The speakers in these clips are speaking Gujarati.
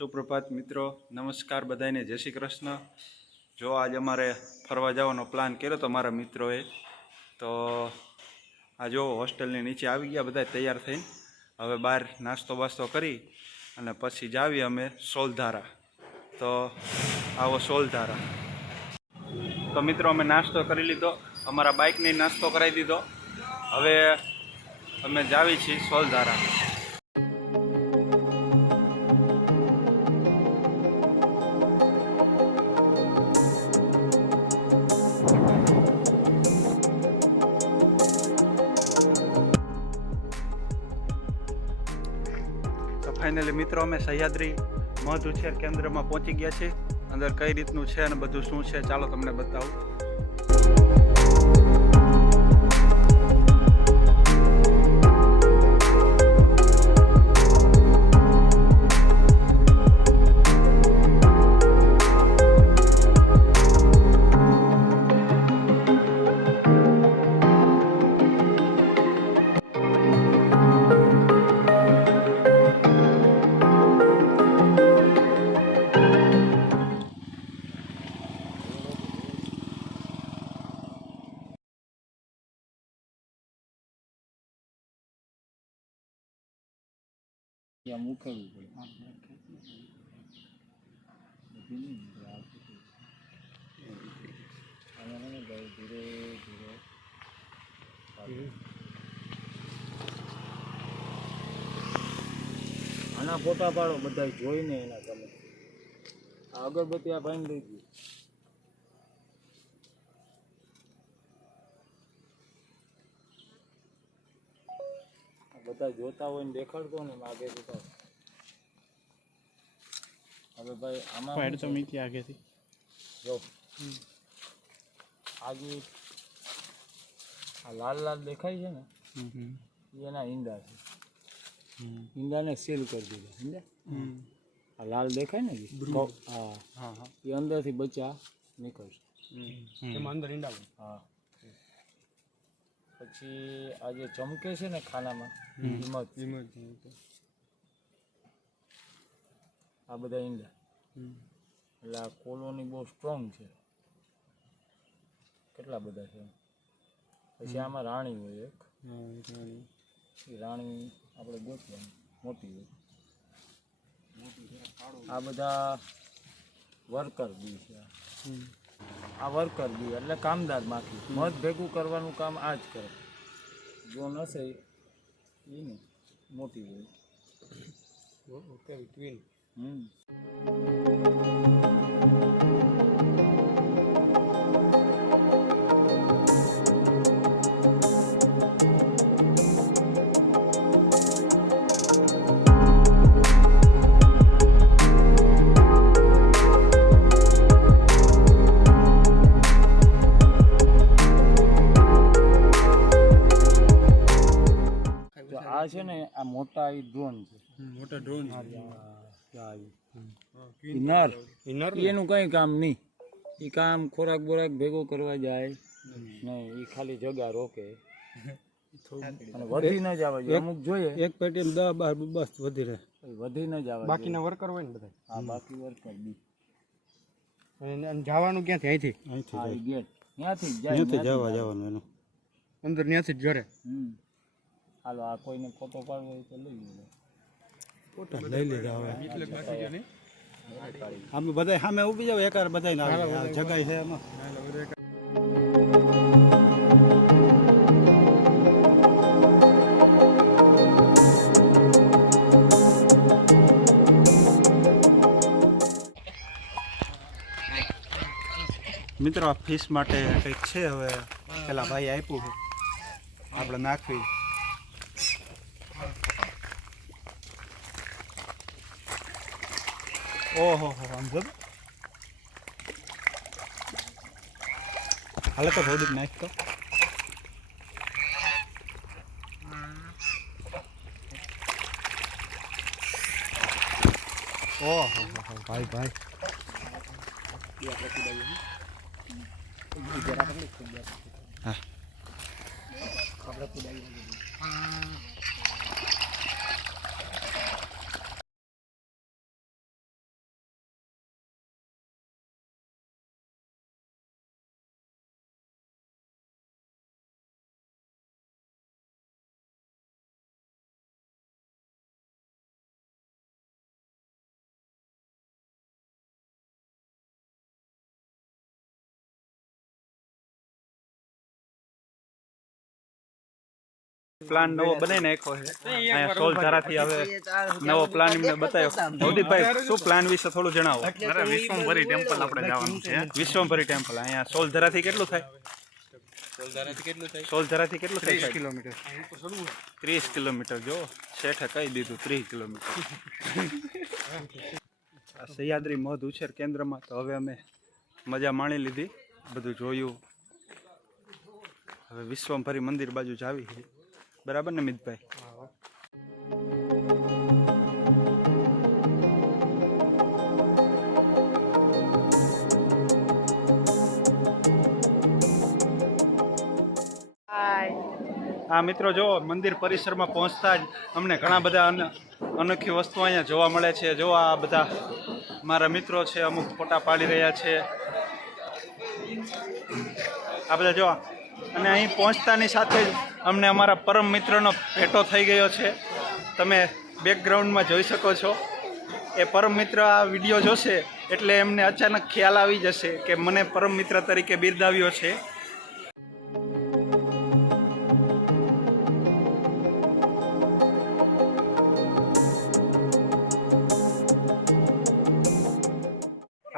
સુપ્રભાત મિત્રો, નમસ્કાર બધાને, જય શ્રી કૃષ્ણ। જો આજ અમારે ફરવા જવાનો પ્લાન કર્યો તો મારા મિત્રોએ, તો આ જો હોસ્ટેલની નીચે આવી ગયા બધા તૈયાર થઈને। હવે બહાર નાસ્તો બાસ્તો કરી અને પછી જાવી અમે સોલધારા। તો આવો સોલધારા। તો મિત્રો અમે નાસ્તો કરી લીધો, અમારા બાઇકને નાસ્તો કરાવી દીધો। હવે અમે જાવી છીએ સોલધારા। ફાઇનલી મિત્રો અમે સહ્યાદ્રી મધ ઉછેર કેન્દ્રમાં પહોંચી ગયા છીએ। અંદર કઈ રીતનું છે અને બધું શું છે ચાલો તમને બતાવું। મૂકવું પડે ધીરે ધીરે આના ફોટા પાડો બધા જોઈને એના તમે આ અગરબત્તી આ ભાઈને લઈ ગયું બધા જોતા હોય ને દેખાડતો ને આગે જોતા। હવે ભાઈ આમાં તો મીઠી આગેથી જો આગે આ લાલ લાલ દેખાય છે ને એના ઈંડા છે। ઈંડાને સીલ કરી દીધા સમજ્યા। આ લાલ દેખાય ને હા હા હા એ અંદરથી બચ્ચા નીકળશે એમાં અંદર ઈંડા હા। પછી આ જે ચમકે છે ને ખાનામાં આ બધા ઈંડા એટલે આ કોલોની બહુ સ્ટ્રોંગ છે। કેટલા બધા છે। પછી આમાં રાણી હોય એક રાણી આપણે ગોતવાની મોટી હોય। આ બધા વર્કર બી છે। આ વર્કર બી એટલે કામદાર માખી મધ ભેગું કરવાનું કામ આ જ કરે। જો નશે એ ને મોટી હોય ઓકે ટ્વિન આ છે ને આ મોટા એ ડ્રોન છે મોટા ડ્રોન નર એનું કઈ કામ નહીં એ કામ ખોરાક બોરાક ભેગો કરવા જાય નહીં એ ખાલી જગા રોકે અને વધી ન જવા જોઈએ અમુક જોઈએ એક પેટી 10-12 બસ વધી ન જવા બાકીના વર્કર હોય ને બધા હા બાકી વર્કર બી અને જવાનું ક્યાંથી અહીંથી ગેટ ત્યાંથી જવાનું એનું અંદર ત્યાંથી જ ઘરે હાલો આ કોઈને ફોટો પાડવો હોય તો લઈ લો ફોટા લઈ લીધા હવે અમે બધા સામે ઊભી જાવ એકાર બધા જગાઈ છે એમાં। મિત્રો આ ફિશ માટે કંઈક છે, હવે પેલા ભાઈ આપ્યું છે આપણે નાખવી। ઓહો હો આમ જો હાલે તો થોડીક નાખ તો ઓહો હો ભાઈ ભાઈ હા પ્લાન નવો બનાવી નાખ્યો છે અહીંયા સોલધારાથી હવે નવો પ્લાન એમને બતાવ્યો. નવદીપભાઈ શું પ્લાન વિશે થોડું જણાવો. વિશ્વંભરી ટેમ્પલ આપણે જવાનું છે. વિશ્વંભરી ટેમ્પલ અહીંયા સોલધારાથી કેટલું થાય? સોલધારાથી કેટલું થાય? 30 કિલોમીટર. 30 કિલોમીટર. જો શેઠે કહી દીધું 30 કિલોમીટર. આ સહ્યાદ્રી મધ ઉછેર કેન્દ્રમાં તો હવે અમે મજા માણી લીધી, બધું જોયું. હવે વિશ્વંભરી મંદિર બાજુ જાવી છે, બરાબર ને મિતભાઈ? હા મિત્રો, જો મંદિર પરિસરમાં પહોંચતા જ અમને ઘણા બધા અનોખી વસ્તુઓ અહીંયા જોવા મળે છે. જો આ બધા મારા મિત્રો છે, અમુક ફોટા પાડી રહ્યા છે આ બધા જો. અને અહીં પહોંચતાની સાથે જ અમને અમારા પરમ મિત્રનો ભેટો થઈ ગયો છે. તમે બેકગ્રાઉન્ડમાં જોઈ શકો છો. એ પરમ મિત્ર આ વિડીયો જોશે એટલે એમને અચાનક ખ્યાલ આવી જશે કે મને પરમ મિત્ર તરીકે બિરદાવ્યો છે.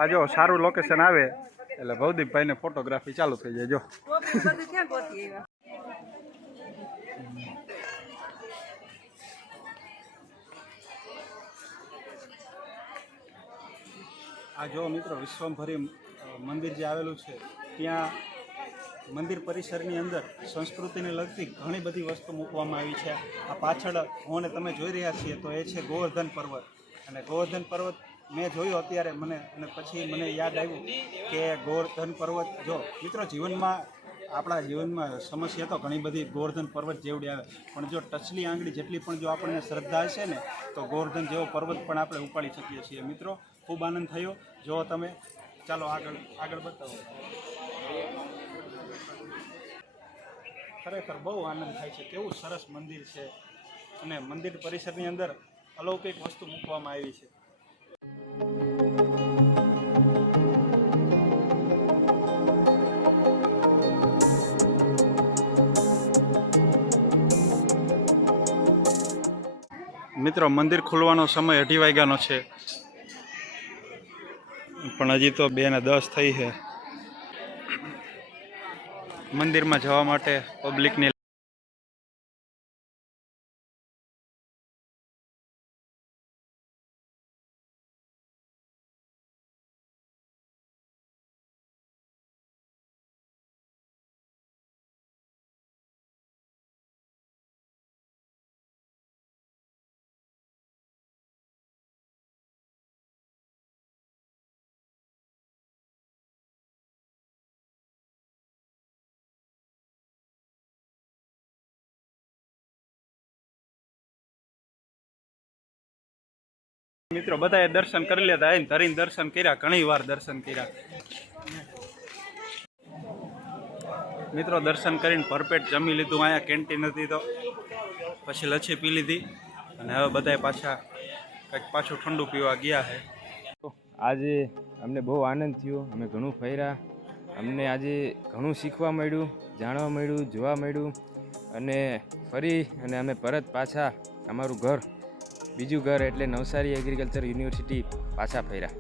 આ જો સારું લોકેશન આવે એટલે ભવદીપભાઈને ફોટોગ્રાફી ચાલુ થઈ જાય. જો આ જો મિત્રો, વિશ્વંભરી મંદિર જે આવેલું છે ત્યાં મંદિર પરિસરની અંદર સંસ્કૃતિને લગતી ઘણી બધી વસ્તુ મૂકવામાં આવી છે. આ પાછળ હું તમે જોઈ રહ્યા છીએ તો એ છે ગોવર્ધન પર્વત. અને ગોવર્ધન પર્વત મેં જોયું અત્યારે અને પછી મને યાદ આવ્યું કે ગોવર્ધન પર્વત, જો મિત્રો જીવનમાં આપણા જીવનમાં સમસ્યા તો ઘણી બધી ગોવર્ધન પર્વત જેવડી આવે, પણ જો ટચલી આંગળી જેટલી પણ જો આપણને શ્રદ્ધા હશે ને તો ગોવર્ધન જેવો પર્વત પણ આપણે ઉપાડી શકીએ છીએ. મિત્રો ખૂબ આનંદ થયો. જો તમે ચાલો આગળ બતાવો. ખરેખર બહુ આનંદ થાય છે. કેવું સરસ મંદિર છે અને મંદિર પરિસરની અંદર અલૌકિક વસ્તુ મૂકવામાં આવી છે. મિત્રો મંદિર ખુલવાનો સમય 2:30 વાગ્યાનો છે, પણ હજી તો 2:10 થઈ છે. મંદિરમાં જવા માટે પબ્લિકની મિત્રો બધાએ દર્શન કરી લેતા, આવીને ધરીને દર્શન કર્યા, ઘણી વાર દર્શન કર્યા. મિત્રો દર્શન કરીને ભરપેટ જમી લીધું. અહીંયા કેન્ટીન હતી તો પછી લચ્છી પી લીધી અને હવે બધાએ પાછા કંઈક પાછું ઠંડુ પીવા ગયા છે. આજે અમને બહુ આનંદ થયો. અમે ઘણું ફર્યા, અમને આજે ઘણું શીખવા મળ્યું, જાણવા મળ્યું, જોવા મળ્યું. અને ફરી અને અમે પરત પાછા અમારું ઘર, બીજું ઘર એટલે નવસારી એગ્રીકલ્ચર યુનિવર્સિટી પાછા ફર્યા.